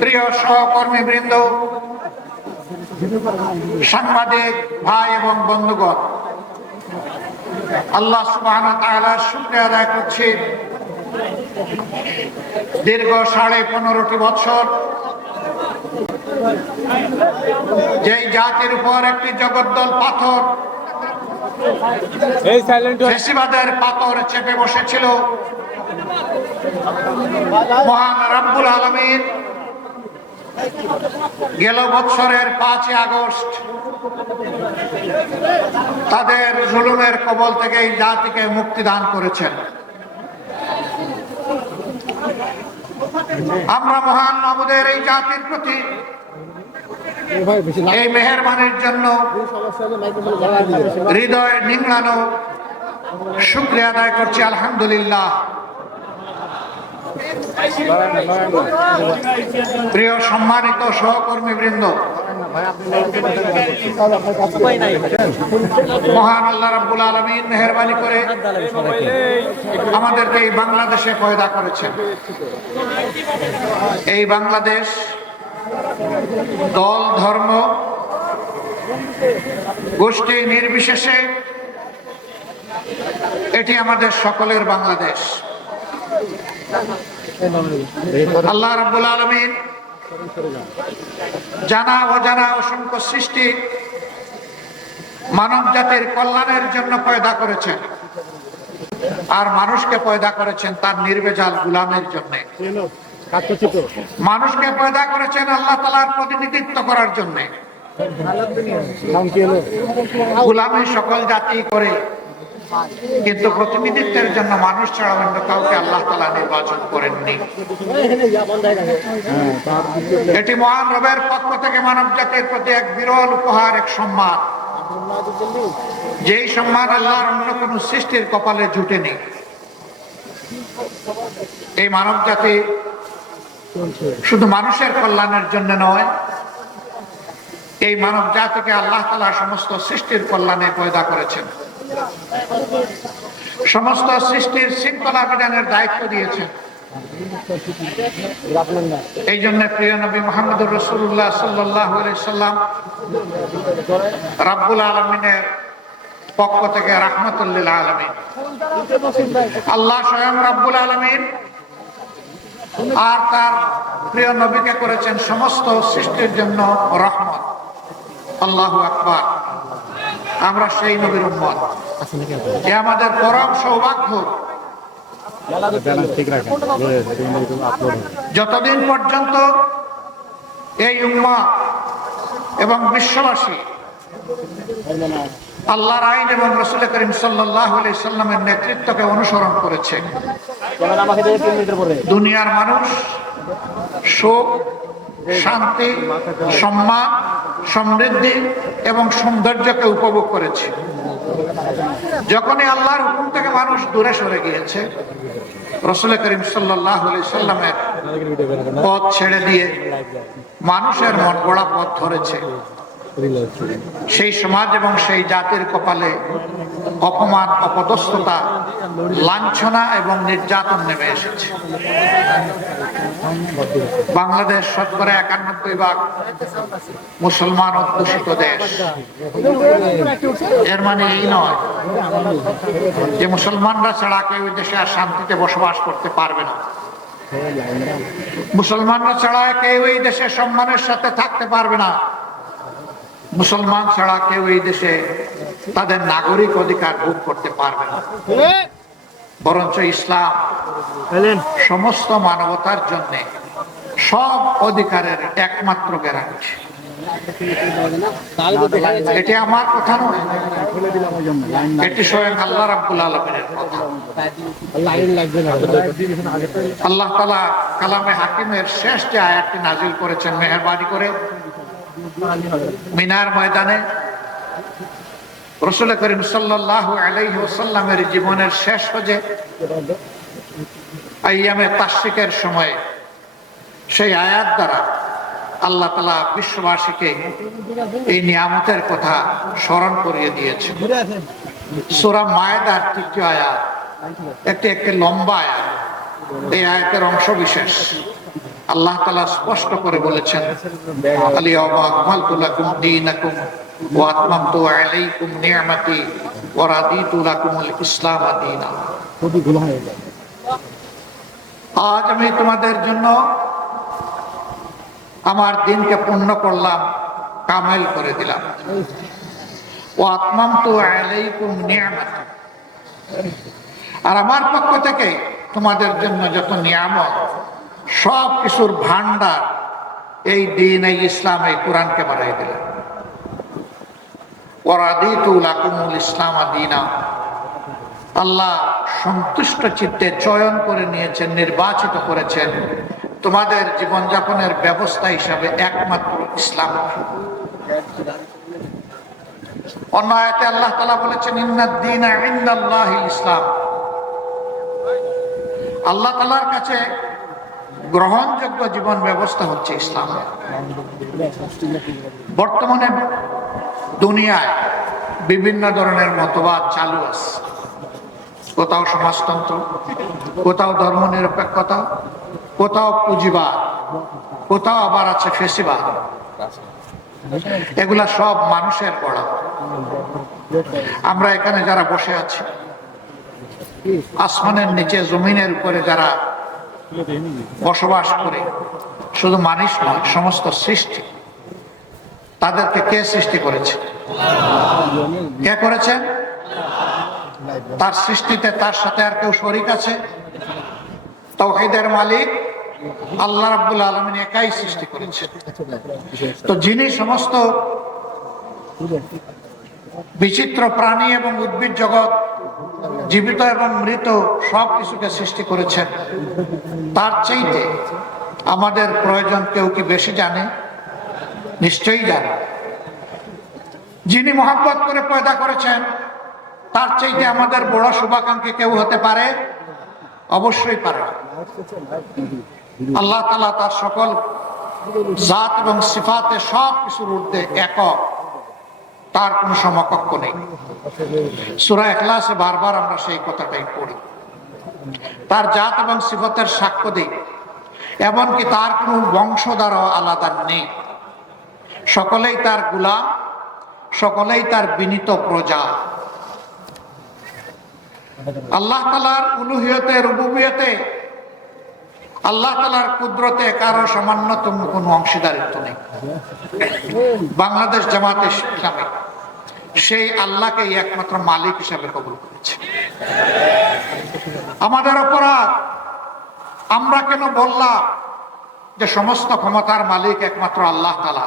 প্রিয় সহকর্মীবৃন্দ, সাংবাদিক ভাই এবং বন্ধুগণ, আল্লাহ সুবহানাহু ওয়া তাআলার শুকরিয়া আদায় করছি। দীর্ঘ 15.5 বছর যেই জাতির উপর একটি জগদ্দল পাথর, ফ্যাসিবাদের পাথর চেপে বসেছিল, মহান রব্বুল আলামিন গেল বছরের 5 আগস্ট তাদের জুলুমের কবল থেকে এই জাতিকে মুক্তি দান করেছেন। আমরা মহান মাবুদের এই জাতির প্রতি এই মেহেরবানির জন্য হৃদয় নিংড়ানো শুকরিয়া আদায় করছি। আলহামদুলিল্লাহ। প্রিয় সম্মানিত সহকর্মীবৃন্দ, মহান আল্লাহ রাব্বুল আলামিন মেহেরবানি করে আমাদেরকে এই বাংলাদেশে পয়দা করেছেন। এই বাংলাদেশ দল, ধর্ম, গোষ্ঠী নির্বিশেষে এটি আমাদের সকলের বাংলাদেশ। আল্লাহ রাব্বুল আলামিন জানা অজানা অসংখ্য সৃষ্টি মানব জাতির কল্যাণের জন্য পয়দা করেছেন, আর মানুষকে পয়দা করেছেন তার নির্ভেজাল গোলামের জন্য। মানুষকে পয়দা করেছেন আল্লাহ তাআলার প্রতিনিধিত্ব করার জন্য। গোলামি সকল জাতি করে, কিন্তু প্রতিনিধিত্বের জন্য মানুষ ছাড়া অন্য কাউকে আল্লাহ তাআলা নির্বাচন করেননি। এটি মহান রবের পক্ষ থেকে মানব জাতির প্রতি এক বিরল উপহার, এক সম্মান, যেই সম্মান আল্লাহর অন্য কোন সৃষ্টির কপালে জুটেনি। এই মানব জাতি শুধু মানুষের কল্যাণের জন্য নয়, এই মানব জাতিকে আল্লাহ তাআলা সমস্ত সৃষ্টির কল্যাণে পয়দা করেছেন, সমস্ত সৃষ্টির শৃঙ্খলা বিধানের দায়িত্ব দিয়েছেন। এই জন্য প্রিয় নবী মুহাম্মদুর রাসূলুল্লাহ সাল্লাল্লাহু আলাইহি সাল্লাম রাব্বুল আলামিনের পক্ষ থেকে রাহমাতুল লিল আলামিন। আল্লাহ স্বয়ং রাব্বুল আলামিন আর তার প্রিয় নবীকে করেছেন সমস্ত সৃষ্টির জন্য রহমত। আল্লাহু আকবার। আমরা সেই নবীর উম্মত। এ আমাদের পরম সৌভাগ্য। যতদিন পর্যন্ত এই উম্মত এবং বিশ্ববাসী আল্লাহর আইন এবং রাসূল করিম সাল্লাল্লাহু আলাইহি সাল্লামের নেতৃত্বকে অনুসরণ করেছে, দুনিয়ার মানুষ সুখ, শান্তি, সম্মান, সমৃদ্ধি এবং সৌন্দর্যকে উপভোগ করেছে। যখনই আল্লাহর হুকুম থেকে মানুষ দূরে সরে গিয়েছে, রাসূল করিম সাল্লাল্লাহু আলাইহি সাল্লামের পথ ছেড়ে দিয়ে মানুষের মন গড়া পথ ধরেছে, সেই সমাজ এবং সেই জাতির কপালে অপমান, অপদস্থতা, লাঞ্ছনা এবং নির্যাতন নেমে এসেছে। বাংলাদেশ শতকরা 91% মুসলমান অধ্যুষিত দেশ। এর মানে এই নয় যে মুসলমানরা ছাড়া কেউ দেশে আর শান্তিতে বসবাস করতে পারবে না। মুসলমানরা ছাড়া কেউ এই দেশে সম্মানের সাথে থাকতে পারবে না। মুসলমান ছাড়া কেউ এই দেশে তাদের নাগরিক অধিকার ভোগ করতে পারবে না। বরঞ্চ ইসলাম সমস্ত মানবতার জন্য সব অধিকারের একমাত্র গ্যারান্টি। এটি আমার কথা নয়, এটি স্বয়ং আল্লাহ রাব্বুল আলামিনের কথা। আল্লাহ তাআলা কালামে হাকিমের শেষ যে আয়াতটি নাযিল করেছেন মেহেরবানি করে, মিনার ময়দানে রাসূল করিম সাল্লাল্লাহু আলাইহি ওয়াসাল্লামের জীবনের শেষ হজে আইয়ামে তাশরিকের সময় সেই আয়াত দ্বারা আল্লাহ তাআলা বিশ্ববাসীকে এই নিয়ামতের কথা স্মরণ করিয়ে দিয়েছে। সূরা মায়েদার ৩য় আয়াত একটি লম্বা আয়াত। এই আয়াতের অংশ বিশেষ আল্লাহ তাআলা স্পষ্ট করে বলেছেন, আল-ইয়াওমা আকমালতু লাকুম দীনাকুম ওয়া আতমামতু আলাইকুম নি'মাতি ওয়া রাদিতু লাকুমুল ইসলাম দীনা। আজ আমি তোমাদের জন্য আমার দিনকে পূর্ণ করলাম, কামেল করে দিলাম। ওয়া আতমামতু আলাইকুম নি'মাতি, আর আমার পক্ষ থেকে তোমাদের জন্য যত নিয়ামত, সব কিছুর ভান্ডার এই দিন, এই ইসলাম, এই কোরআনকে বাড়াই দিলেন। ওয়া রাদিতু লাকুমুল ইসলাম দীনা, আল্লাহ সন্তুষ্ট চিত্তে চয়ন করে নিয়েছেন, নির্বাচিত করেছেন তোমাদের জীবনযাপনের ব্যবস্থা হিসাবে একমাত্র ইসলাম। অন্য আয়াতে আল্লাহ তাআলা বলেছেন, ইন্নাদ দীনা ইনদাল্লাহিল ইসলাম, আল্লাহ তাআলার কাছে গ্রহণযোগ্য জীবন ব্যবস্থা হচ্ছে ইসলাম। বর্তমানে দুনিয়ায় বিভিন্ন ধরনের মতবাদ চালু আছে, কোথাও সমাজতন্ত্র, কোথাও ধর্মনিরপেক্ষতা, কোথাও পুঁজিবাদ, কোথাও আবার আছে ফেসিবাদ। এগুলা সব মানুষের গড়া। আমরা এখানে যারা বসে আছি, আসমানের নিচে জমিনের উপরে যারা বসবাস করে, শুধু মানুষ নয়, সমস্ত সৃষ্টি, তাদেরকে কে সৃষ্টি করেছে? কে করেছেন? তার সৃষ্টিতে তার সাথে আর কেউ শরীক আছে? তাওহীদের মালিক আল্লাহ রাব্বুল আলামিন একাই সৃষ্টি করেছেন। তো যিনি সমস্ত বিচিত্র প্রাণী এবং উদ্ভিদ জগৎ, জীবিত এবং মৃত সব কিছুকে সৃষ্টি করেছেন, তার চাইতে আমাদের প্রয়োজন কেউ কি বেশি জানে? নিশ্চয়ই জানে। যিনি মহব্বত করে পয়দা করেছেন, তার চাইতে আমাদের বড় শুভাকাঙ্ক্ষী কেউ হতে পারে? অবশ্যই পারে। আল্লাহ তাআলা তার সকল জাত এবং সিফাতে সব কিছুর ঊর্ধ্বে একক, তার কোনো সমকক্ষ নেই। সূরা ইখলাসে বারবার আমরা সেই কথাটাই পড়ি। তার জাত এবং সিফাতের সাক্ষ্য দিই, এমনকি তার কোনো বংশধরও আলাদা নেই। সকলেই তার গোলাম, সকলেই তার বিনীত প্রজা। আল্লাহ তাআলার উলুহিয়তে, রুবুবিয়তে, আল্লাহ তাআলার কুদরতে কারো সামান্যতম কোনো অংশীদারিত্ব নেই। বাংলাদেশ জামাতে ইসলামী সেই আল্লাহকে একমাত্র মালিক হিসাবে কবুল করেছে। আমাদের অপরাধ, আমরা কেন বললাম যে সমস্ত ক্ষমতার মালিক একমাত্র আল্লাহ তাআলা,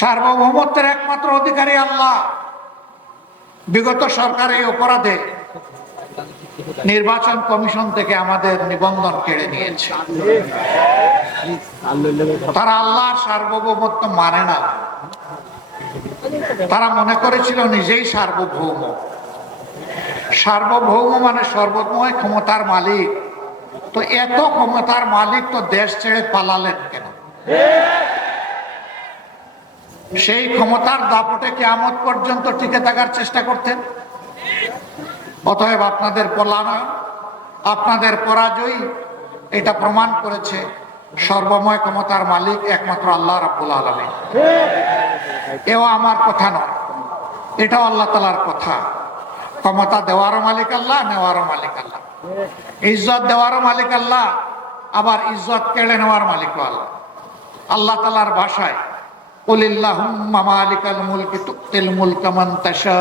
সার্বভৌমত্বের একমাত্র অধিকারী আল্লাহ? বিগত সরকার এই অপরাধে নির্বাচন কমিশন থেকে আমাদের নিবন্ধন কেড়ে নিয়েছে। তারা আল্লাহর সার্বভৌমত্ব মানে না। তারা মনে করেছিল নিজেই সার্বভৌম। সার্বভৌম মানে সর্বময় ক্ষমতার মালিক। তো এত ক্ষমতার মালিক তো দেশ ছেড়ে পালালেন কেন? সেই ক্ষমতার দাপটে কিয়ামত পর্যন্ত টিকে থাকার চেষ্টা করতেন। অতএব আপনাদের পলায়ন, আপনাদের পরাজয় এটা প্রমাণ করেছে সর্বময় ক্ষমতার মালিক একমাত্র আল্লাহ রাব্বুল আলামিন। এও আমার কথা নয়, এটাও আল্লাহ তাআলার কথা। ক্ষমতা দেওয়ারও মালিক আল্লাহ, নেওয়ারও মালিক আল্লাহ। ইজ্জত দেওয়ারও মালিক আল্লাহ, আবার ইজ্জত কেড়ে নেওয়ার মালিকও আল্লাহ। আল্লাহ তাআলার ভাষায়, কুলিল্লাহুম্মা মালিকাল মুলকি তুতিল মুলকা মান তাশা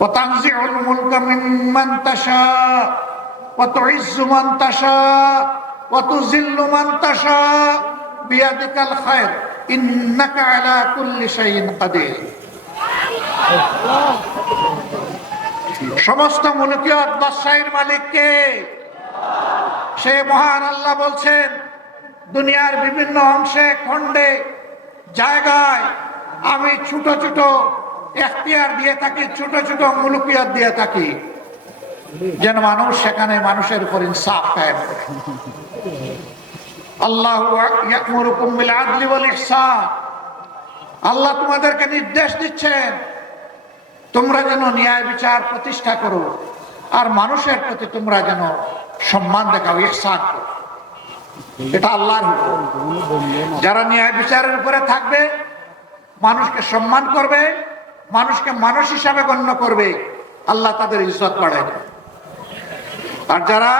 ওয়া তানজিউল মুলকা মিম্মান তাশা ওয়া তুইজ্জু মান তাশা ওয়া তুযিল্লু মান তাশা বিয়াদিকাল খায়র ইন্নাকা আলা কুল্লি শাইইন কাদির। সমস্ত মুলকিয়ত বাদশাহীর মালিক কে? সে মহান আল্লাহ বলছেন, দুনিয়ার বিভিন্ন অংশে, খণ্ডে, জায়গায় আমি ছোট ছোট এখতিয়ার দিয়ে থাকি, ছোট ছোট মুলকিয়ত দিয়ে থাকি, যেন মানুষ সেখানে মানুষের উপর ইনসাফ কায়েম করে। আল্লাহু ইয়া'মুরুকুম বিল আদলি ওয়াল ইহসান, আল্লাহ তোমাদেরকে নির্দেশ দিচ্ছেন তোমরা যেন ন্যায় বিচার প্রতিষ্ঠা করো, আর মানুষের প্রতি তোমরা যেন সম্মান দেখাও, ইহসান করো। এটা আল্লাহর হুকুম। যারা ন্যায় বিচারের উপরে থাকবে, মানুষকে সম্মান করবে, মানুষকে মানুষ হিসাবে গণ্য করবে, আল্লাহ তাদের ইজ্জত বাড়ায়। আর যারা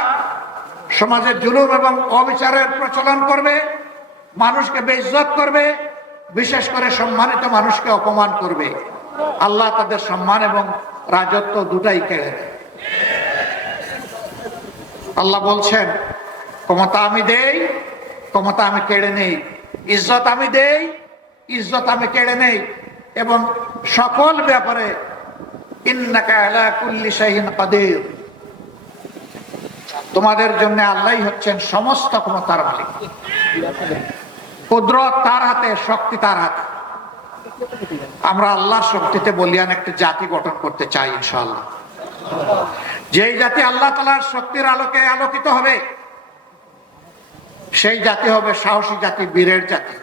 সমাজের জুলুম এবং অবিচারের প্রচলন করবে, মানুষকে বেইজ্জত করবে, বিশেষ করে সম্মানিত মানুষকে অপমান করবে, আল্লাহ তাদের সম্মান এবং রাজত্ব দুটাই কেড়ে নেয়। আল্লাহ বলছেন, ক্ষমতা আমি দেই, ক্ষমতা আমি কেড়ে নেই, ইজ্জত আমি দেই, ইজ্জত আমি কেড়ে নেই, এবং সকল ব্যাপারে ইন্নাকা আলা কুল্লি শাইইন কাদির, তোমাদের জন্য আল্লাহই হচ্ছেন সমস্ত ক্ষমতার মালিক। কুদরত তার হাতে, শক্তি তার হাতে। আমরা আল্লাহর শক্তিতে বলিয়ান একটা জাতি গঠন করতে চাই ইনশাআল্লাহ। যেই জাতি আল্লাহ তাআলার শক্তির আলোকে আলোকিত হবে, সেই জাতি হবে সাহসী জাতি, বীরের জাতি।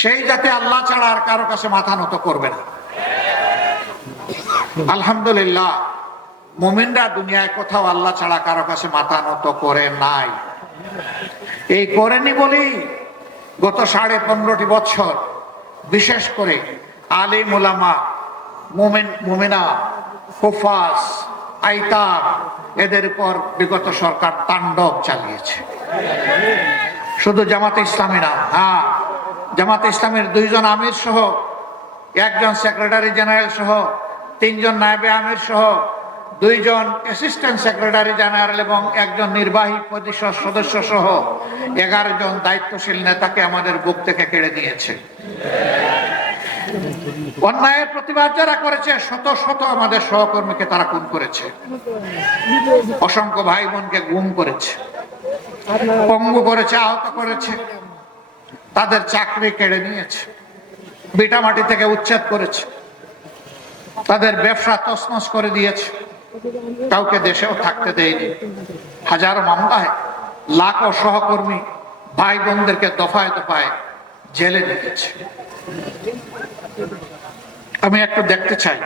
সেই জাতি আল্লাহ ছাড়া আর কারো কাছে মাথা নত করবে না। আলহামদুলিল্লাহ, মুমিনরা দুনিয়ায় কোথাও আল্লাহ ছাড়া কারো কাছে মাথা নত করে নাই। এই করেনি বলেই গত 15.5 বছর বিশেষ করে আলিম উলামা, মুমিনা, হুফাজ, আইতাম, এদের উপর বিগত সরকার তাণ্ডব চালিয়েছে। শুধু জামাতে ইসলামী না, হ্যাঁ, জামাতে ইসলামের 2 জন আমির সহ, 1 জন সেক্রেটারি জেনারেল সহ, 3 জন নায়েবে আমির সহ, 2 জন অ্যাসিস্ট্যান্ট সেক্রেটারি জেনারেল এবং 1 জন নির্বাহী পরিষদ সদস্য সহ 11 জন দায়িত্বশীল নেতাকে আমাদের বুক থেকে কেড়ে নিয়েছে। অন্যায়ের প্রতিবাদ যারা করেছে, শত শত আমাদের সহকর্মীকে তারা খুন করেছে, অসংখ্য ভাই বোনকে গুম করেছে, পঙ্গু করেছে, আহত করেছে, তাদের চাকরি কেড়ে নিয়েছে, ভিটামাটি থেকে উচ্ছেদ করেছে, তাদের ব্যবসা তছনছ করে দিয়েছে, কাউকে দেশেও থাকতে দেয়নি। হাজারো মামলায় লাখো সহকর্মী ভাই বোনদেরকে দফায় দফায় জেলে দিয়েছে। আমি একটু দেখতে চাই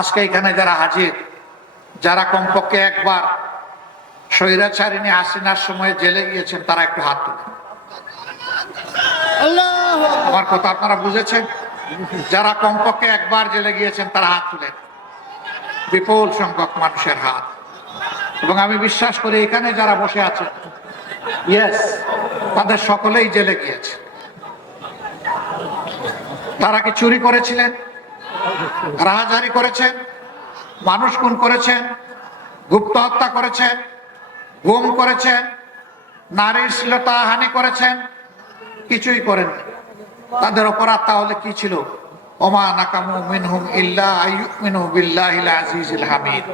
আজকে এখানে যারা হাজির, যারা কমপক্ষে একবার স্বৈরাচারিণী হাসিনার সময় জেলে গিয়েছেন, তারা একটু হাত তুলেন। আমার কথা আপনারা বুঝেছেন? যারা কমপক্ষে একবার জেলে গিয়েছেন তারা হাত তুলেন। বিপুল সংখ্যক মানুষের হাত। এবং আমি বিশ্বাস করি এখানে যারা বসে আছেন, ইয়েস, তাদের সকলেই জেলে গিয়েছে। তারা কি চুরি করেছিলেন, রাহাজারি করেছেন, মানুষ খুন করেছেন, গুপ্ত হত্যা করেছেন, গুম করেছেন, নারীর শ্লীলতাহানি করেছেন? কিছুই করেন। তাদের অপরাধ তাহলে কি ছিল? ওমা নাকামু মিনহুম ইল্লা আইয়ুমিনু বিল্লাহিল আজিজিল হামিদ।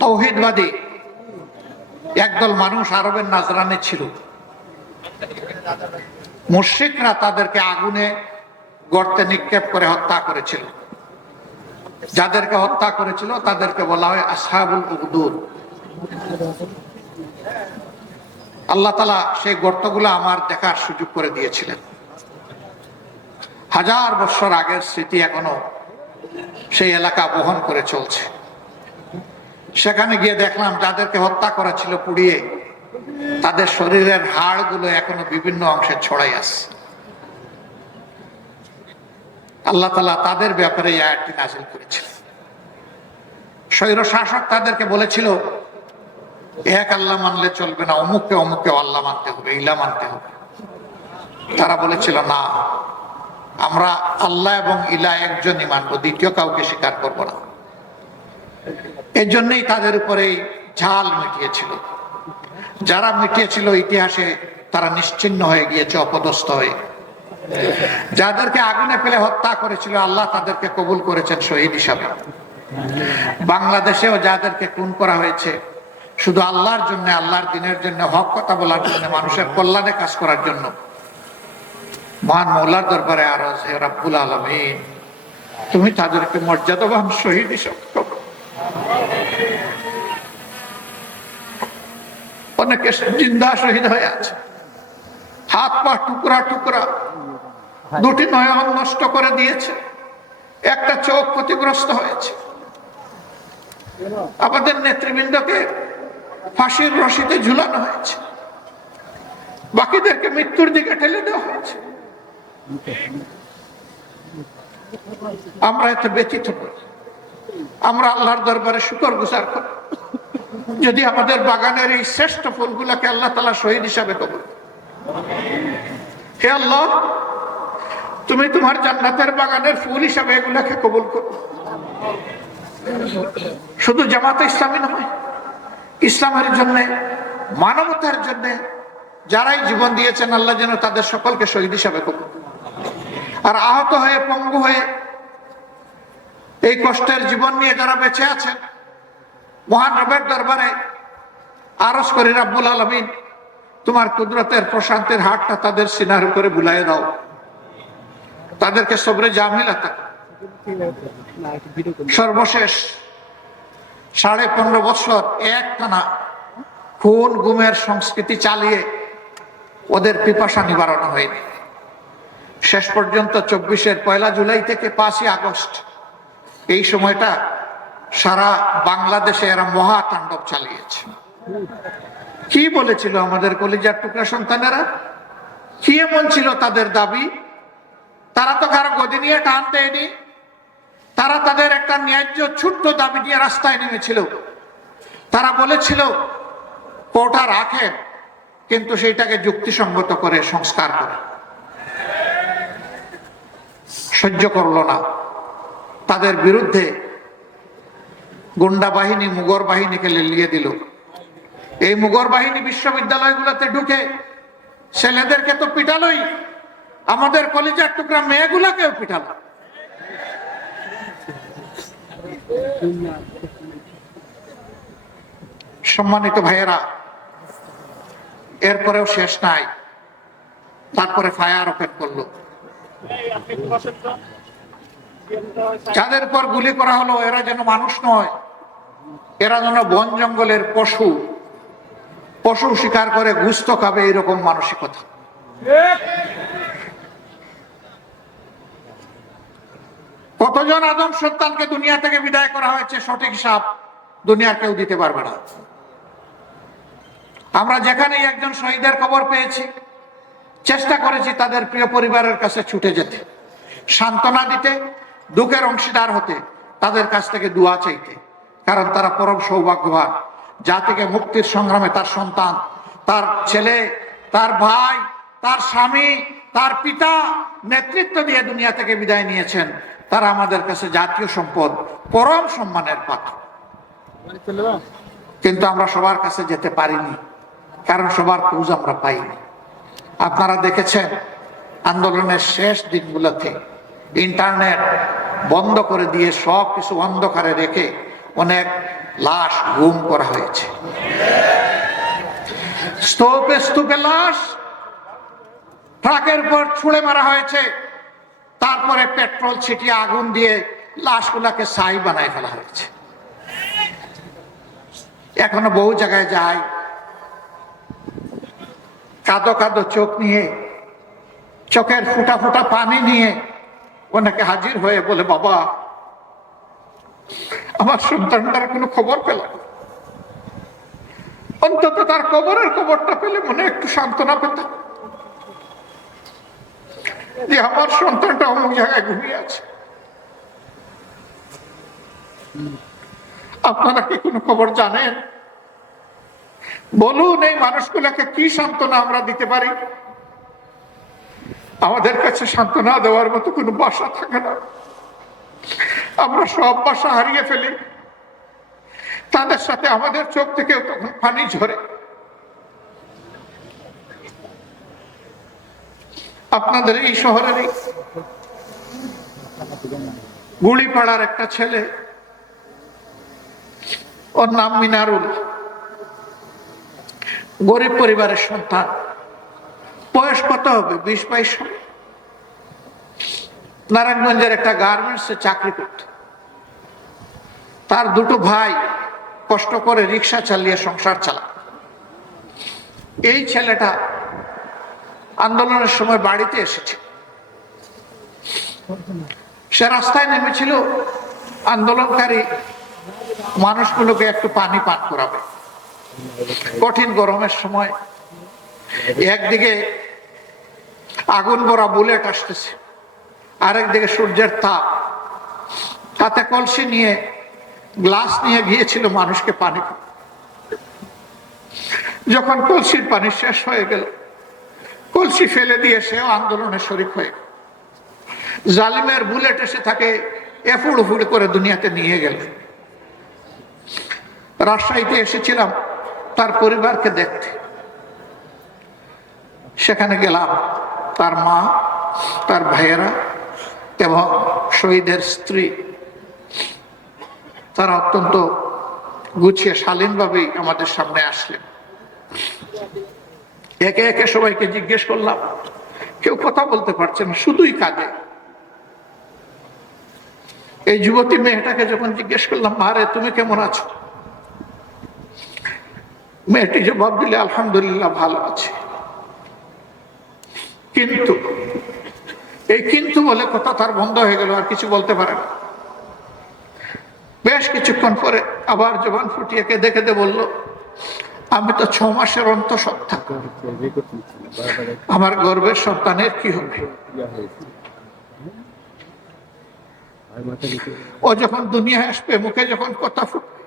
তাওহীদবাদী একদল মানুষ আরবের নাজরানি ছিল। মুশরিকরা তাদেরকে আগুনে গর্তে নিক্ষেপ করে হত্যা করেছিল। যাদেরকে হত্যা করেছিল তাদেরকে বলা হয় আসহাবুল উখদুদ। আল্লাহ তাআলা সেই গর্তগুলো আমার দেখার সুযোগ করে দিয়েছিলেন। 1000 বছর আগের স্মৃতি এখনো সেই এলাকা বহন করে চলছে। সেখানে গিয়ে দেখলাম যাদেরকে হত্যা করা ছিল পুড়িয়ে, তাদের শরীরের হাড়গুলো এখনো বিভিন্ন অংশে ছড়াই আছে। আল্লাহ তাআলা তাদের ব্যাপারে এই আয়াতটি নাযিল করেছিলেন। স্বৈর শাসক তাদেরকে বলেছিল, এক আল্লাহ মানলে চলবে না, অমুককে অমুককে আল্লাহ মানতে হবে, ইলা মানতে হবে। তারা বলেছিল, না, আমরা আল্লাহ এবং ইলা একজনই মানবো, দ্বিতীয় কাউকে স্বীকার করবো না। এই জন্যই তাদের উপরে ঝাল মিটিয়েছিল। যারা মিটিয়েছিল ইতিহাসে তারা নিশ্চিহ্ন হয়ে গিয়েছে, অপদস্থ হয়ে। যাদেরকে আগুনে ফেলে হত্যা করেছিল, আল্লাহ তাদেরকে কবুল করেছেন শহীদ হিসাবে। বাংলাদেশেও যাদেরকে খুন করা হয়েছে শুধু আল্লাহর জন্য, আল্লাহর দিনের জন্য, হক কথা বলার জন্য, মানুষের কল্যাণে কাজ করার জন্য, মহান মওলার দরবারে আরজ, হে রব্বুল আলামিন, তুমি তাদেরকে মর্যাদাবান শহীদ হিসাবে করো। অনেকে জিন্দা শহীদ হয়ে আছে, হাত পা টুকরা টুকরা, 2টি নয়ন নষ্ট করে দিয়েছে, একটা চোখ ক্ষতিগ্রস্ত হয়েছে। আমাদের নেতৃবৃন্দকে ফাঁসির রশিতে ঝুলানো হয়েছে, বাকিদেরকে মৃত্যুর দিকে ঠেলে দেওয়া হয়েছে। আমরা এতে ব্যথিত করি। আমরা আল্লাহর দরবারে শুকর গুজার করি যদি আমাদের বাগানের এই শ্রেষ্ঠ ফুলগুলাকে আল্লাহ তাআলা শহীদ হিসাবে কবুল। হে আল্লাহ, তুমি তোমার জান্নাতের বাগানের ফুল হিসাবে এগুলাকে কবুল করো। শুধু জামাতে ইসলামী নয়, ইসলামের জন্য, মানবতার জন্য যারাই জীবন দিয়েছেন আল্লাহ যেন তাদের সকলকে শহীদ হিসাবে কবুল। আর আহত হয়ে, পঙ্গু হয়ে, এই কষ্টের জীবন নিয়ে যারা বেঁচে আছেন, মহান রবের দরবারে আরজ করি, রাব্বুল আলামিন তোমার কুদরতের প্রশান্তির হাতটা তাদের সিনার উপরে বুলাইয়ে দাও, তাদেরকে সবরে জামিল আতা। সর্বশেষ 15.5 বছর একটানা খুন গুমের সংস্কৃতি চালিয়ে ওদের পিপাসা নিবারণ হয়নি। শেষ পর্যন্ত 24-এর 1 জুলাই থেকে 5ই আগস্ট এই সময়টা সারা বাংলাদেশে এরা মহাতাণ্ডব চালিয়েছে। কি বলেছিল আমাদের কলিজার টুকরা সন্তানেরা? কি এমন ছিল তাদের দাবি? তারা তো কারো গদি নিয়ে টান দেয়নি, তারা তাদের একটা ন্যায্য ছোট্ট দাবি নিয়ে রাস্তায় নেমেছিল। তারা বলেছিল কোটা রাখেন, কিন্তু সেইটাকে যুক্তিসঙ্গত করে সংস্কার করে। সহ্য করল না, তাদের বিরুদ্ধে গুন্ডা বাহিনী, মুগর বাহিনীকে লেলিয়ে দিল। এই মুগর বাহিনী বিশ্ববিদ্যালয়গুলোতে ঢুকে ছেলেদেরকে তো পিটালোই, আমাদের কলিজার টুকরা মেয়েগুলাকেও পিটালো। সম্মানিত ভাইয়েরা, এরপরেও শেষ নাই, তারপরে ফায়ার ওপেন করলো। যাদের পর গুলি করা হলো এরা যেন মানুষ নয়, এরা যেন বন জঙ্গলের পশু, পশু শিকার করে গুস্ত খাবে, এরকম মানসিকতা। কতজন আদম সন্তানকে দুনিয়া থেকে বিদায় করা হয়েছে, সঠিক হিসাব দুনিয়ার কেউ দিতে পারবে না। আমরা যেখানেই একজন শহীদের খবর পেয়েছি, চেষ্টা করেছি তাদের প্রিয় পরিবারের কাছে ছুটে যেতে, সান্ত্বনা দিতে, দুঃখের অংশীদার হতে, তাদের কাছ থেকে দোয়া চাইতে। কারণ তারা পরম সৌভাগ্যবান, জাতিকে মুক্তির সংগ্রামে তার সন্তান, তার ছেলে, তার ভাই, তার স্বামী, তার পিতা নেতৃত্ব দিয়ে দুনিয়া থেকে বিদায় নিয়েছেন। তারা আমাদের কাছে জাতীয় সম্পদ, পরম সম্মানের পাত্র। কিন্তু আমরা সবার কাছে যেতে পারিনি, কারণ সবার খোঁজ আমরা পাইনি। আপনারা দেখেছেন আন্দোলনের শেষ দিনগুলোতে ইন্টারনেট বন্ধ করে দিয়ে সব কিছু অন্ধকারে রেখে অনেক লাশ গুম করা হয়েছে। স্তূপে স্তূপে লাশ ট্রাকের উপর ছুঁড়ে মারা হয়েছে, তারপরে পেট্রোল ছিটিয়ে আগুন দিয়ে লাশগুলাকে ছাই বানায় ফেলা হয়েছে। এখনো বহু জায়গায় যায়, কাঁদো কাঁদো চোখ নিয়ে, চোখের ফুটা ফুটা পানি নিয়ে ওনাকে হাজির হয়ে বলে, বাবা আমার সন্তানটার কোনো খবর পেলাম, অন্তত তার কবরের খবরটা পেলে মনে একটু সান্ত্বনা পেতাম যে আমার সন্তানটা অমুক জায়গায় ঘুমিয়ে আছে। আপনারা কি কোনো খবর জানেন? বলুন, এই মানুষগুলোকে কি সান্ত্বনা আমরা দিতে পারি? আমাদের কাছে সান্ত্বনা দেওয়ার মতো কোনো ভাষা থাকে না। আমরা সব ভাষা হারিয়ে ফেলি, তাদের সাথে আমাদের চোখ থেকে তখন পানি ঝরে। আপনাদের এই শহরেরই গুলিপাড়ার একটা ছেলে, ওর নাম মিনারুল, গরিব পরিবারের সন্তান, বয়স কত হবে, 20-22 হবে। নারায়ণগঞ্জের একটা গার্মেন্টসে চাকরি করত। তার দুটো ভাই কষ্ট করে রিক্সা চালিয়ে সংসার চালায়। এই ছেলেটা আন্দোলনের সময় বাড়িতে এসেছে, সে রাস্তায় নেমেছিল আন্দোলনকারী মানুষগুলোকে একটু পানি পান করাবে। কঠিন গরমের সময় একদিকে আগুন ভরা বুলেট আসতেছে, আরেকদিকে সূর্যের তাপ, হাতে কলসি নিয়ে গ্লাস নিয়ে গিয়েছিল মানুষকে পানি। যখন কলসির পানি শেষ হয়ে গেল, কলসি ফেলে দিয়ে সেও আন্দোলনে শরিক হয়ে জালিমের বুলেট এসে তাকে এফুড় উফুড় করে দুনিয়াতে নিয়ে গেল। রাজশাহীতে এসেছিলাম তার পরিবারকে দেখতে, সেখানে গেলাম। তার মা, তার ভাইয়েরা এবং শহীদের স্ত্রী, তারা অত্যন্ত গুছিয়ে শালীনভাবেই আমাদের সামনে আসলেন। একে একে সবাইকে জিজ্ঞেস করলাম, কেউ কথা বলতে পারছে না, শুধুই কাঁদে। এই যুবতী মেয়েটাকে যখন জিজ্ঞেস করলাম, মারে তুমি কেমন আছো, মেয়েটি জবাব দিলে, আলহামদুলিল্লাহ ভালো আছে। কিন্তু এই কিন্তু বলে কথা তার বন্ধ হয়ে গেল, আর কিছু বলতে পারে না। বেশ কিছুক্ষণ পরে আবার জবান ফুটিয়ে কেঁদে কেঁদে বলল, আমি তো 6 মাসের অন্তঃসত্ত্বা, আমার গর্ভের সন্তানের কি হবে। ও যখন দুনিয়ায় আসবে, মুখে যখন কথা ফুটবে,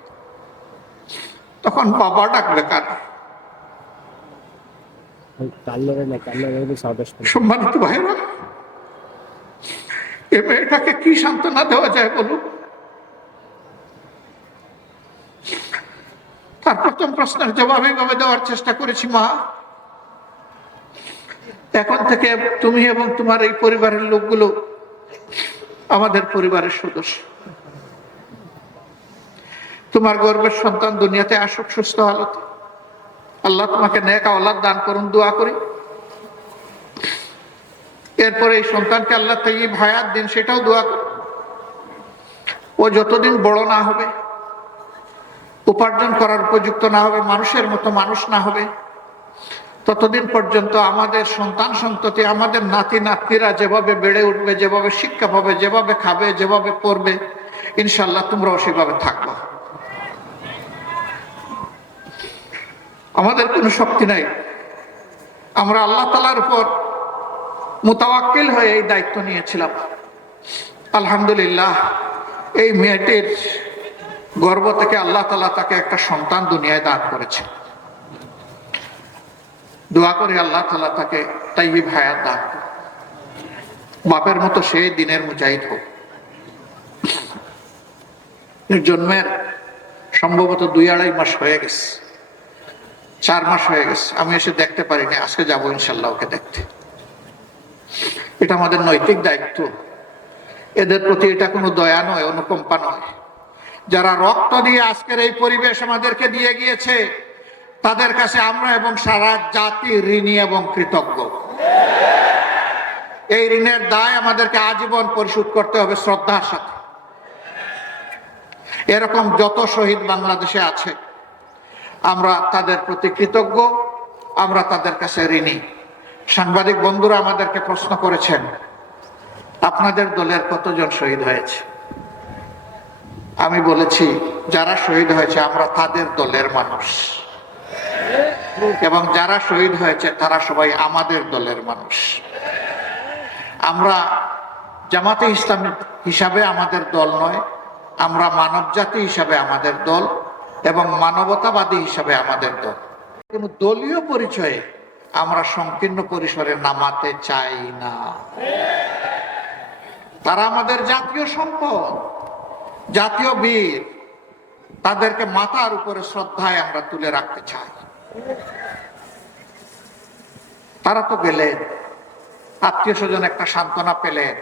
তখন বাবা ডাকবে কার? সম্মানিত ভাইরা, এ মেয়েটাকে কি সান্ত্বনা দেওয়া যায় বলুন? তার প্রথম প্রশ্নের জবাব এইভাবে দেওয়ার চেষ্টা করেছি, মা এখন থেকে তুমি এবং তোমার এই পরিবারের লোকগুলো আমাদের পরিবারের সদস্য। তোমার গর্ভের সন্তান দুনিয়াতে আসুক সুস্থ হালতে, আল্লাহ তোমাকে নেক আওলাদ দান করুন, দোয়া করি। এরপরে এই সন্তানকে আল্লাহ তাইয়্যিব হায়াত দিন, সেটাও দোয়া করি। ও যতদিন বড় না হবে, উপার্জন করার উপযুক্ত না হবে, মানুষের মতো মানুষ না হবে, ততদিন পর্যন্ত আমাদের সন্তান সন্ততি, আমাদের নাতি নাতনিরা যেভাবে বেড়ে উঠবে, যেভাবে শিক্ষা পাবে, যেভাবে খাবে, যেভাবে পড়বে, ইনশাল্লাহ তোমরাও সেভাবে থাকবা। আমাদের কোনো শক্তি নাই, আমরা আল্লাহ তাআলার উপর মুতাওয়াক্কিল হয়ে এই দায়িত্ব নিয়েছিলাম। আলহামদুলিল্লাহ, এই মেয়েটির গর্ভ থেকে আল্লাহ তাআলা তাকে একটা সন্তান দুনিয়ায় দান করেছে। দোয়া করে আল্লাহ তাআলা তাকে তাইয়্যিব হায়াত দান করুন, বাপের মতো সেই দিনের মুজাহিদ হোক। জন্মের সম্ভবত 2-2.5 মাস হয়ে গেছে, 4 মাস হয়ে গেছে। আমি এসে দেখতে পারিনি, আজকে যাবো ইনশাল্লাহ ওকে দেখতে। এটা আমাদের নৈতিক দায়িত্ব। এদের প্রতি এটা কোনো দয়া নয়, অনুকম্পা নয়। যারা রক্ত দিয়ে আজকের এই পরিবেশ আমাদেরকে দিয়ে গিয়েছে, তাদের কাছে আমরা এবং সারা জাতি ঋণী এবং কৃতজ্ঞ। এই ঋণের দায় আমাদেরকে আজীবন পরিশোধ করতে হবে শ্রদ্ধার সাথে। এরকম যত শহীদ বাংলাদেশে আছে, আমরা তাদের প্রতি কৃতজ্ঞ, আমরা তাদের কাছে ঋণী। সাংবাদিক বন্ধুরা আমাদেরকে প্রশ্ন করেছেন, আপনাদের দলের কতজন শহীদ হয়েছে? আমি বলেছি, যারা শহীদ হয়েছে আমরা তাদের দলের মানুষ, এবং যারা শহীদ হয়েছে তারা সবাই আমাদের দলের মানুষ। আমরা জামাতে ইসলামী হিসাবে আমাদের দল নয়, আমরা মানব জাতি হিসাবে আমাদের দল, এবং মানবতাবাদী হিসাবে আমাদের দল। কোন দলীয় পরিচয়ে আমরা সংকীর্ণ পরিসরে নামাতে চাই না। তারা আমাদের জাতীয় সম্পদ, জাতীয় বীর, তাদেরকে মাথার উপরে শ্রদ্ধায় আমরা তুলে রাখতে চাই। তারা তো গেলেন, আত্মীয় স্বজন একটা সান্ত্বনা পেলেন,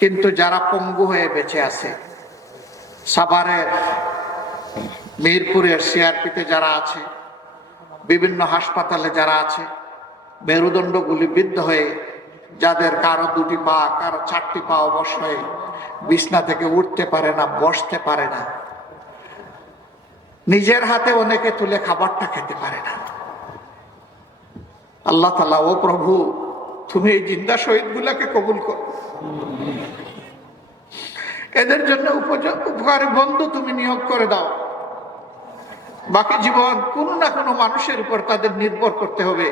কিন্তু যারা পঙ্গু হয়ে বেঁচে আছে, সাভারের, মিরপুরের সিআরপিতে যারা আছে, বিভিন্ন হাসপাতালে যারা আছে, মেরুদণ্ড গুলিবিদ্ধ হয়ে, যাদের কারো 2টি পা, কারো 4টি পা অবশ হয়ে বিছনা থেকে উঠতে পারে না, বসতে পারে না, নিজের হাতে অনেকে তুলে খাবারটা খেতে পারে না। আল্লাহ তাআলা, ও প্রভু, তুমি এই জিন্দা শহীদ গুলাকে কবুল করো। এদের জন্য উপকারী বন্ধু তুমি নিয়োগ করে দাও। বাকি জীবন কোনো না কোনো মানুষের উপর তাদের নির্ভর করতে হবে।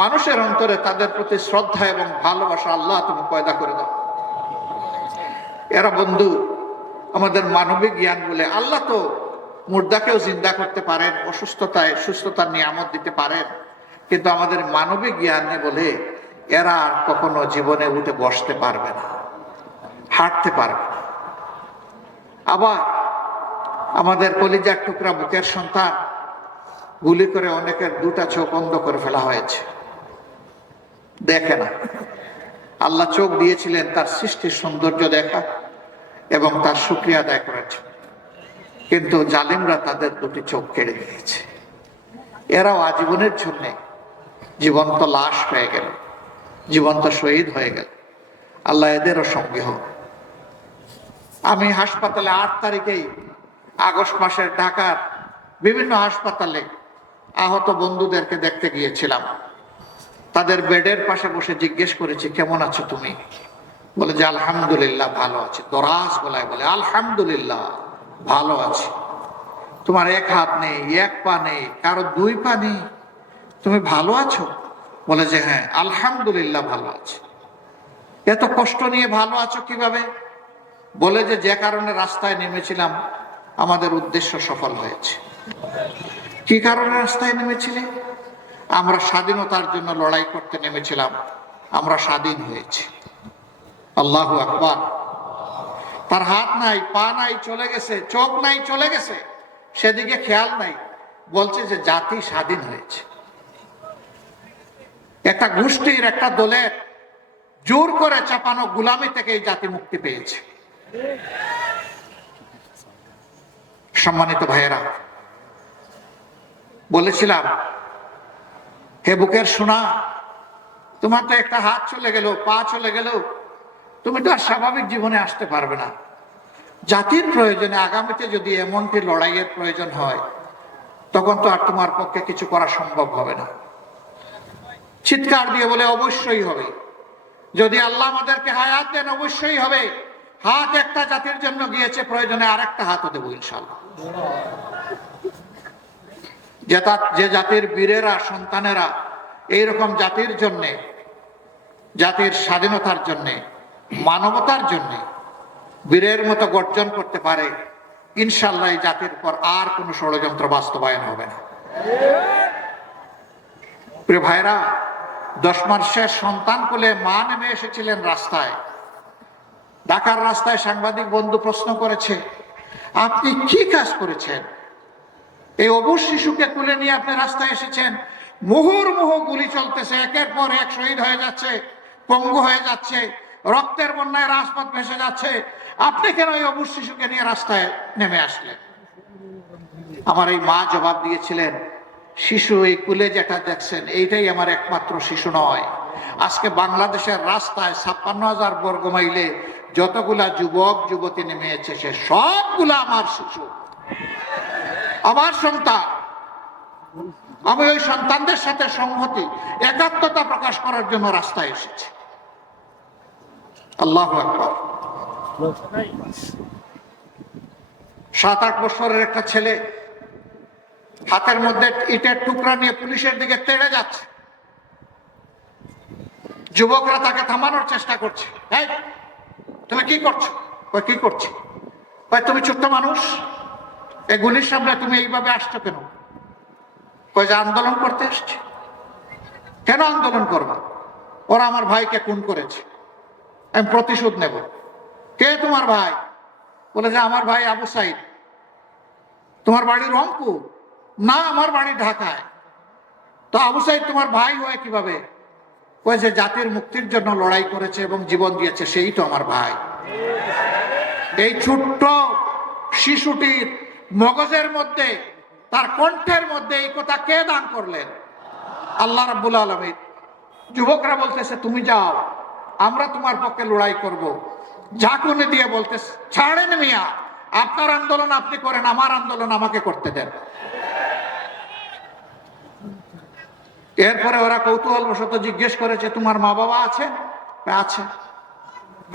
মানুষের অন্তরে তাদের প্রতি শ্রদ্ধা এবং ভালোবাসা আল্লাহ তুমি পয়দা করে দাও। এরা বন্ধু আমাদের মানবিক জ্ঞান বলে। আল্লাহ তো মুর্দাকেও জিন্দা করতে পারেন, অসুস্থতায় সুস্থতার নিয়ামত দিতে পারেন, কিন্তু আমাদের মানবিক জ্ঞানে বলে এরা আর কখনো জীবনে উঠে বসতে পারবে না, হাঁটতে পারবে না। আবার আমাদের কলিজার টুকরা বুকের সন্তান গুলি করে অনেকের দুটা চোখ বন্ধ করে ফেলা হয়েছে, দেখে না। আল্লাহ চোখ দিয়েছিলেন তার সৃষ্টির সৌন্দর্য দেখা এবং তার শুকরিয়া আদায় করেছে, কিন্তু জালিমরা তাদের দুটি চোখ কেড়ে নিয়েছে। এরাও আজীবনের জন্য জীবন্ত লাশ হয়ে গেল, জীবন্ত শহীদ হয়ে গেল। আল্লাহ এদেরও সঙ্গে হোক। আমি হাসপাতালে 8 তারিখেই আগস্ট মাসের ঢাকার বিভিন্ন হাসপাতালে আহত বন্ধুদেরকে দেখতে গিয়েছিলাম। তাদের বেডের পাশে বসে জিজ্ঞেস করেছি, কেমন আছো তুমি? বলে যে আলহামদুলিল্লাহ ভালো আছি। দরাজ গলায় বলে আলহামদুলিল্লাহ ভালো আছি। তোমার এক হাত নেই, এক পা নেই, কারো 2 পা নেই, তুমি ভালো আছো? বলে যে হ্যাঁ আলহামদুলিল্লাহ ভালো আছি। এত কষ্ট নিয়ে ভালো আছো কিভাবে? বলে যে যে কারণে রাস্তায় নেমেছিলাম আমাদের উদ্দেশ্য সফল হয়েছে। কি কারণে রাস্তায় নেমেছিলে? আমরা স্বাধীনতার জন্য লড়াই করতে নেমেছিলাম, আমরা স্বাধীন হয়েছি। আল্লাহু আকবার। তার হাত নাই, পা নাই, চলে গেছে, চোখ নাই, চলে গেছে, সেদিকে খেয়াল নাই, বলছে যে জাতি স্বাধীন হয়েছে। একটা গোষ্ঠীর, একটা দলের জোর করে চাপানো গোলামি থেকে এই জাতি মুক্তি পেয়েছে। সম্মানিত ভাইয়েরা, বলেছিলাম হে বুকের সোনা, তোমার তো একটা হাত চলে গেল, পা চলে গেল, তুমি তো আর স্বাভাবিক জীবনে আসতে পারবে না। জাতির প্রয়োজনে আগামীতে যদি এমনটি লড়াইয়ের প্রয়োজন হয়, তখন তো আর তোমার পক্ষে কিছু করা সম্ভব হবে না। চিৎকার দিয়ে বলে অবশ্যই হবে। যদি আল্লাহ আমাদেরকে হায়াত দেন অবশ্যই হবে। হাত একটা জাতির জন্য গিয়েছে, প্রয়োজনে আরেকটা হাতও দেবো ইনশাআল্লাহ। যে জাতির বীরেরা, সন্তানেরা এইরকম জাতির জন্যে, জাতির স্বাধীনতার জন্যে, মানবতার জন্যে বীরের মতো গর্জন করতে পারে, ইনশাআল্লাহ এই জাতির পর আর কোনো ষড়যন্ত্র বাস্তবায়ন হবে না। প্রিয় ভাইরা, 10 মাসের সন্তান কোলে মা নেমে এসেছিলেন রাস্তায়। ঢাকার রাস্তায় সাংবাদিক বন্ধু প্রশ্ন করেছে, আপনি কি কাজ করেছেন? এই অবুঝ শিশুকে তুলে নিয়ে আপনি রাস্তায় এসেছেন, মুহুর্মুহু গুলি চলতেছে, একের পর এক শহীদ হয়ে যাচ্ছে, পঙ্গু হয়ে যাচ্ছে, রক্তের বন্যায় রাজপথ ভেসে যাচ্ছে, আপনি কেন এই অবুঝ শিশুকে নিয়ে রাস্তায় নেমে আসলেন? আমার এই মা জবাব দিয়েছিলেন, শিশু এই কুলে যেটা দেখছেন এইটাই আমার একমাত্র শিশু নয়। আজকে বাংলাদেশের রাস্তায় 56,000 বর্গ মাইলে যতগুলা যুবক যুবতী নেমে এসেছে সবগুলা আমার শিশু, আমার সন্তান। আমি ওই সন্তানদের সাথে সংহতি, একাত্মতা প্রকাশ করার জন্য রাস্তায় এসেছি। আল্লাহু আকবার। 7-8 বছরের একটা ছেলে হাতের মধ্যে ইটের টুকরা নিয়ে পুলিশের দিকে তেড়ে যাচ্ছে। যুবকরা তাকে থামানোর চেষ্টা করছে। এই তুমি কি করছো? কই কি করছি? কই তুমি ছোট্ট মানুষ, এই গুলির সামনে তুমি এইভাবে আসছো কেন? কই যে আন্দোলন করতে আসছে। কেন আন্দোলন করবা? ওরা আমার ভাইকে খুন করেছে, আমি প্রতিশোধ নেব। কে তোমার ভাই? বলে যে আমার ভাই আবু সাইদ। তোমার বাড়ি রংপুর? না, আমার বাড়ি ঢাকায়। তো আবু সাইদ তোমার ভাই হয় কিভাবে? কই যে জাতির মুক্তির জন্য লড়াই করেছে এবং জীবন দিয়েছে, সেই তো আমার ভাই। এই ছোট্ট শিশুটির মগজের মধ্যে, তার কণ্ঠের মধ্যে এই কথা কে দান করলেন? আল্লাহ রাব্বুল আলামিন। যুবকরা বলতেছে তুমি যাও, আমরা তোমার পক্ষে লড়াই করব। ঝাঁকুনি দিয়ে বলতে, ছাড়েন মিয়া, আপনার আন্দোলন আপনি করেন, আমার আন্দোলন আমাকে করতে দেন। এরপরে ওরা কৌতূহলবশত জিজ্ঞেস করেছে তোমার মা বাবা আছে? আছে।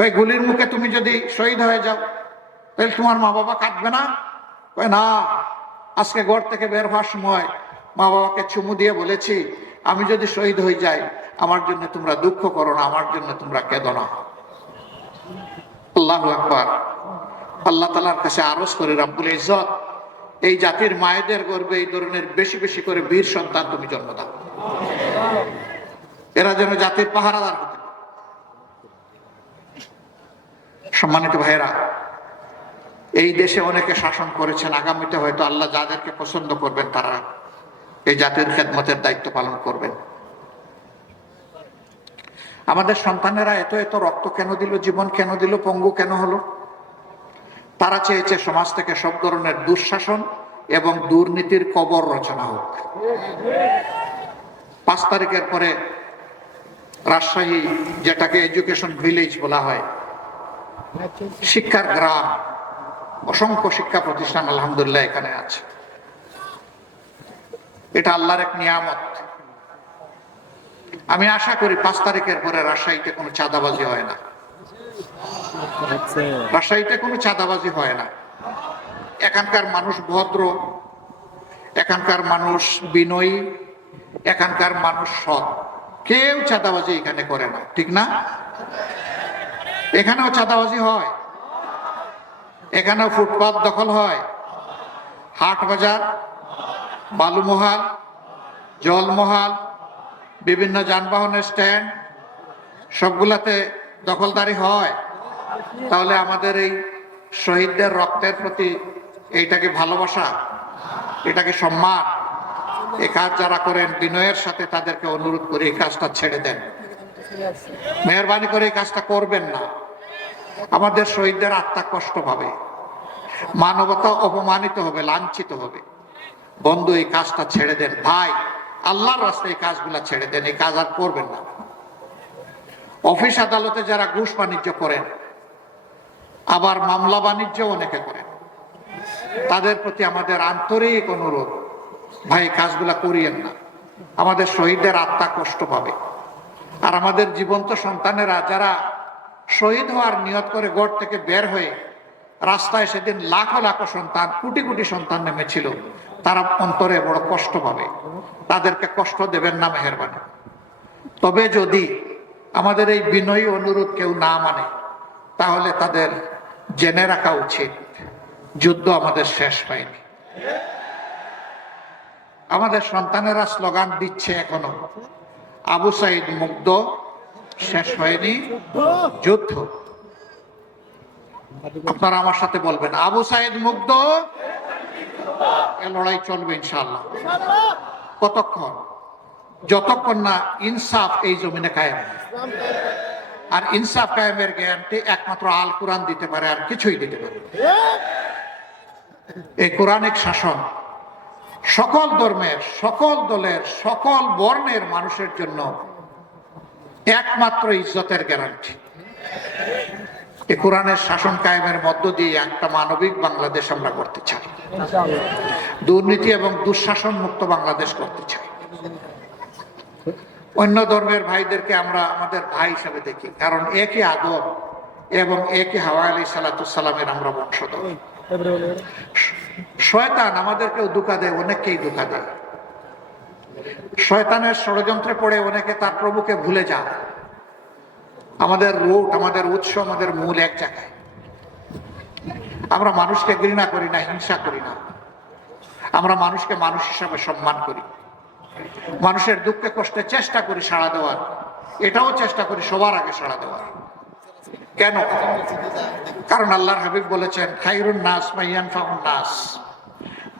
ওই গুলির মুখে তুমি যদি শহীদ হয়ে যাও তাহলে তোমার মা বাবা কাঁদবে না? না, আজকে ঘর থেকে বের হওয়ার সময় মা বাবাকে চুমু দিয়ে বলেছি, আমি যদি শহীদ হয়ে যাই আমার জন্য তোমরা দুঃখ করো না, আমার জন্য তোমরা কেঁদো না। আল্লাহু আকবার। আল্লাহ তাআলার কাছে আরজ করে, রব্বুল ইজ্জত এই জাতির মায়েদের গর্ভে এই ধরনের বেশি বেশি করে বীর সন্তান তুমি জন্ম দাও, এরা যেন জাতির পাহারাদার হতে। সম্মানিত ভাইয়েরা, এই দেশে অনেকে শাসন করেছেন, আগামীতে হয়তো আল্লাহ যাদেরকে পছন্দ করবেন তারা এই জাতির খেদমতের দায়িত্ব পালন করবেন। আমাদের সন্তানেরা এত এত রক্ত কেন দিল, জীবন কেন দিল, পঙ্গু কেন হলো? তারা চেয়েছে সমাজ থেকে সব ধরনের দুঃশাসন এবং দুর্নীতির কবর রচনা হোক। 5 তারিখের পরে রাজশাহী, যেটাকে এডুকেশন ভিলেজ বলা হয়, শিক্ষার গ্রাম, অসংখ্য শিক্ষা প্রতিষ্ঠান আলহামদুলিল্লাহ এখানে আছে। এটা আল্লাহর এক নিয়ামত। আমি আশা করি 5 তারিখের পরে রাজশাহীতে কোনো চাঁদাবাজি হয় না, রাজশাহীতে কোনো চাঁদাবাজি হয় না। এখানকার মানুষ ভদ্র, এখানকার মানুষ বিনয়ী, এখানকার মানুষ সৎ, কেউ চাঁদাবাজি এখানে করে না, ঠিক না? এখানেও চাঁদাবাজি হয়, এখানেও ফুটপাত দখল হয়, হাট বাজার, বালুমহাল, জলমহাল, বিভিন্ন যানবাহনের স্ট্যান্ড, সবগুলাতে দখলদারি হয়। তাহলে আমাদের এই শহীদদের রক্তের প্রতি এইটাকে ভালোবাসা, এটাকে সম্মান? এই কাজ যারা করেন বিনয়ের সাথে তাদেরকে অনুরোধ করে এই কাজটা ছেড়ে দেন, মেহরবানি করে এই কাজটা করবেন না। আমাদের শহীদদের আত্মা কষ্ট পাবে, মানবতা অপমানিত হবে, লাঞ্ছিত হবে। বন্ধু, এই কাজটা ছেড়ে দেন ভাই, আল্লাহর রাস্তায় এই কাজগুলা ছেড়ে দেন, এই কাজ আর করবেন না। অফিস আদালতে যারা ঘুষ বাণিজ্য করেন, আবার মামলা বাণিজ্য অনেকে করেন, তাদের প্রতি আমাদের আন্তরিক অনুরোধ, ভাই কাজগুলা করিয়েন না। আমাদের শহীদদের আত্মা কষ্ট পাবে। আর আমাদের জীবন্ত সন্তানেরা যারা শহীদ হওয়ার নিয়ত করে ঘর থেকে বের হয়ে রাস্তায় সেদিন লাখো লাখো সন্তান, কোটি কোটি সন্তান নেমেছিল, তারা অন্তরে বড় কষ্ট পাবে। তাদেরকে কষ্ট দেবেন না মেহেরবানি। তবে যদি আমাদের এই বিনয়ী অনুরোধ কেউ না মানে, তাহলে তাদের জেনে রাখা উচিত যুদ্ধ আমাদের শেষ হয়নি। আমাদের সন্তানেরা স্লোগান দিচ্ছে এখনো, আবু সাইদ মুগ্ধ, শেষ হয়নি যুদ্ধ। আপনারা আমার সাথে বলবেন, আবু সাইদ মুগ্ধ, এ লড়াই চলবে ইনশাআল্লাহ। কতক্ষণ? যতক্ষণ না ইনসাফ এই জমিনে কায়েম। আর ইনসাফ কায়েমের গ্যারান্টি একমাত্র আল কোরআন দিতে পারে, আর কিছুই দিতে পারে। এই কোরআনিক শাসন সকল ধর্মের, সকল দলের, সকল বর্ণের মানুষের জন্য একমাত্র ইজ্জতের গ্যারান্টি। এই কোরআনের শাসন কায়েমের মধ্য দিয়ে একটা মানবিক বাংলাদেশ আমরা করতে চাই, দুর্নীতি এবং দুঃশাসন মুক্ত বাংলাদেশ করতে চাই। অন্য ধর্মের ভাইদেরকে আমরা আমাদের ভাই হিসাবে দেখি, কারণ একই আদম এবং একই হাওয়া আলাইহিস সালামের আমরা বংশধর। শয়তান আমাদেরকেও ধোঁকা দেয়, অনেককেই ধোঁকা দেয়। শয়তানের ষড়যন্ত্রে পড়ে অনেকে তার প্রভুকে ভুলে যায়। আমাদের রুট, আমাদের উৎস, আমাদের মূল এক জায়গায়। আমরা মানুষকে ঘৃণা করি না, হিংসা করি না। আমরা মানুষকে মানুষ হিসাবে সম্মান করি। মানুষের দুঃখে কষ্টে চেষ্টা করি সাড়া দেওয়ার, এটাও চেষ্টা করি সবার আগে সাড়া দেওয়ার। কেন? কারণ আল্লাহর হাবিব বলেছেন, খায়রুন নাস মাইয়ানফাউন নাস,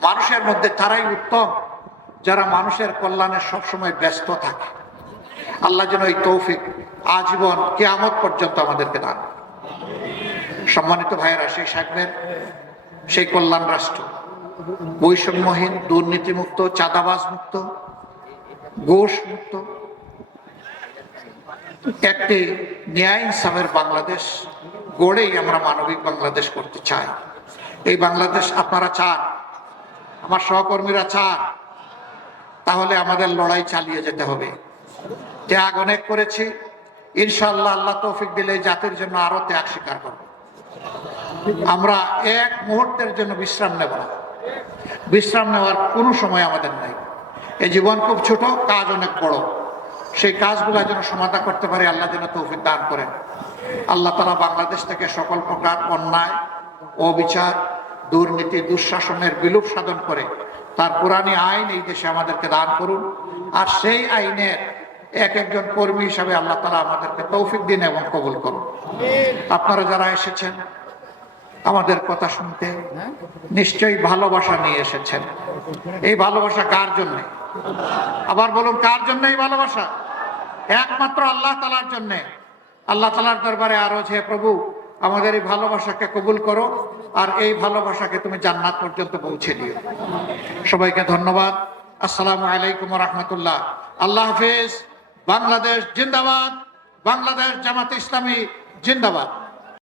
মানুষের মধ্যে তারাই উত্তম যারা মানুষের কল্যাণে সবসময় ব্যস্ত থাকে। আল্লাহ যেন এই তৌফিক আজীবন কিয়ামত পর্যন্ত আমাদেরকে দান। সম্মানিত ভাইয়েরা, সেই সাহেবের সেই কল্যাণ রাষ্ট্র, বৈষম্যহীন, দুর্নীতিমুক্ত, চাঁদাবাজ মুক্ত, ঘুষ মুক্ত একটি ন্যায় ইনসাফের বাংলাদেশ গড়েই আমরা মানবিক বাংলাদেশ করতে চাই। এই বাংলাদেশ আপনারা চান, আমার সহকর্মীরা চান, তাহলে আমাদের লড়াই চালিয়ে যেতে হবে। ত্যাগ অনেক করেছি, ইনশাআল্লাহ আল্লাহ তৌফিক দিলে জাতির জন্য আরো ত্যাগ স্বীকার করব। আমরা এক মুহূর্তের জন্য বিশ্রাম নেব না। বিশ্রাম নেওয়ার কোনো সময় আমাদের নাই। এই জীবন খুব ছোট, কাজ অনেক বড়। সেই কাজগুলো যেন সমাধা করতে পারে আল্লাহ যেন তৌফিক দান করেন। আল্লাহ তাআলা বাংলাদেশ থেকে সকল প্রকার অন্যায়, অবিচার, দুর্নীতি, দুঃশাসনের বিলোপ সাধন করে তার কোরআনী আইন এই দেশে আমাদেরকে দান করুন। আর সেই আইনের এক একজন কর্মী হিসাবে আল্লাহ তাআলা আমাদেরকে তৌফিক দিন এবং কবুল করুন। আপনারা যারা এসেছেন আমাদের কথা শুনতে, নিশ্চয়ই ভালোবাসা নিয়ে এসেছেন। এই ভালোবাসা কার জন্য? আবার বলুন, কার জন্য এই ভালোবাসা? একমাত্র আল্লাহ তাআলার জন্য। আল্লাহ তাআলার দরবারে আরজ, হে প্রভু, আমাদের এই ভালোবাসাকে কবুল করো আর এই ভালোবাসাকে তুমি জান্নাত পর্যন্ত পৌঁছে দিও। সবাইকে ধন্যবাদ। আসসালামু আলাইকুম ওয়া রাহমাতুল্লাহ। আল্লাহ হাফেজ। বাংলাদেশ জিন্দাবাদ। বাংলাদেশ জামাত ইসলামী জিন্দাবাদ।